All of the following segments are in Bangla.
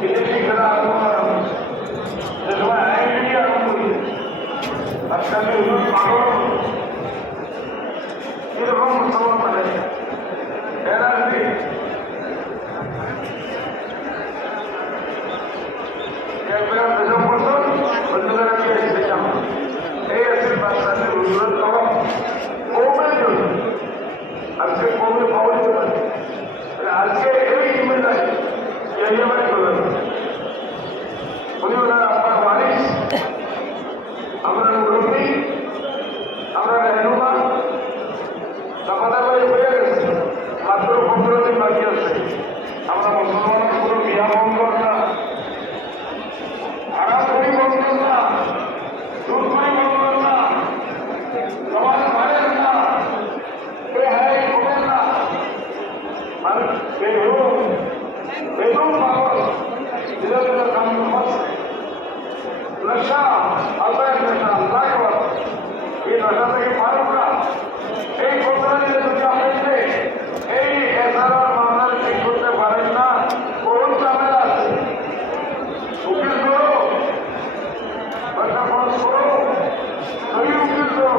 বিদেশি খেলা আরম্ভ করা হয়েছে যে সময় আইনজীবী আরম্ভ হয়েছে আজকাল পাগল এরকম মুসলমান মানে এরা যদি একবার বেজম বছর বন্ধুরা নিয়ে এসেছিলাম এই আছে বাচ্চাদের অনুরোধ করা কৌমের জন্য আজকে কৌমে পাওয়া যেতে পারে আজকে এই জিম্মেদারি এরিয়াবাই করবেন উনি ওনার আপনার মালিক আমরা মুরব্বী আমরা হেনুমা দাপাদা করে হয়ে গেছে মাত্র 15 দিন বাকি আছে আমরা মুসলমানের পুরো বিয়া বন্ধ না আরাম করি বন্ধ না দুধ করি বন্ধ না সমাজ মানেন না বেহাই হবেন না মানুষ বেদম পাগল ধীরে ধীরে কাম হচ্ছে নশা আল্লাহর নেশা আল্লাহ এই নশা থেকে পারব না এই ঘটনা নিয়ে যদি আপনি এই এসারার মামলার ঠিক করতে পারেন না কোন ঝামেলা আছে উকিল করো পয়সা খরচ করো যদি উকিল করো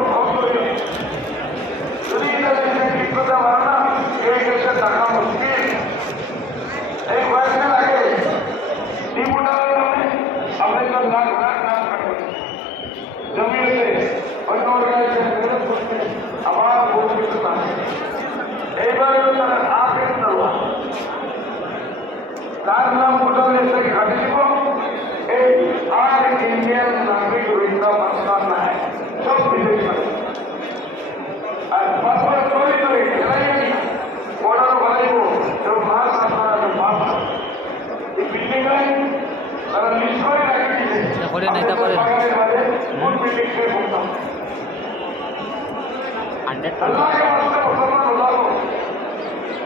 যদি এটা ঠিক করতে পারে না এই দেশে টাকা মুশকিল এই কয়েকদিন আগে ডিপুটারের নামে আপনি তো লাখ লাখ টাকা কাটবেন জমিয়েছে অন্য অর্গানাইজেশন করতে আবার বহু কিছু থাকে এইবারে তারা আখের দেওয়া তার নাম হোটেল থেকে ঘাটে দিব এই আর ইন্ডিয়ান নাগরিক রোহিঙ্গা পাকিস্তান নাই সব বিদেশ আর পাসপোর্ট তৈরি করে খেলাই বর্ডার বাড়াইব এবং মাস আপনারা পাস এই বিল্ডিং তারা লিস্ট করে রাখি দিয়েছে কোন বিল্ডিং করতাম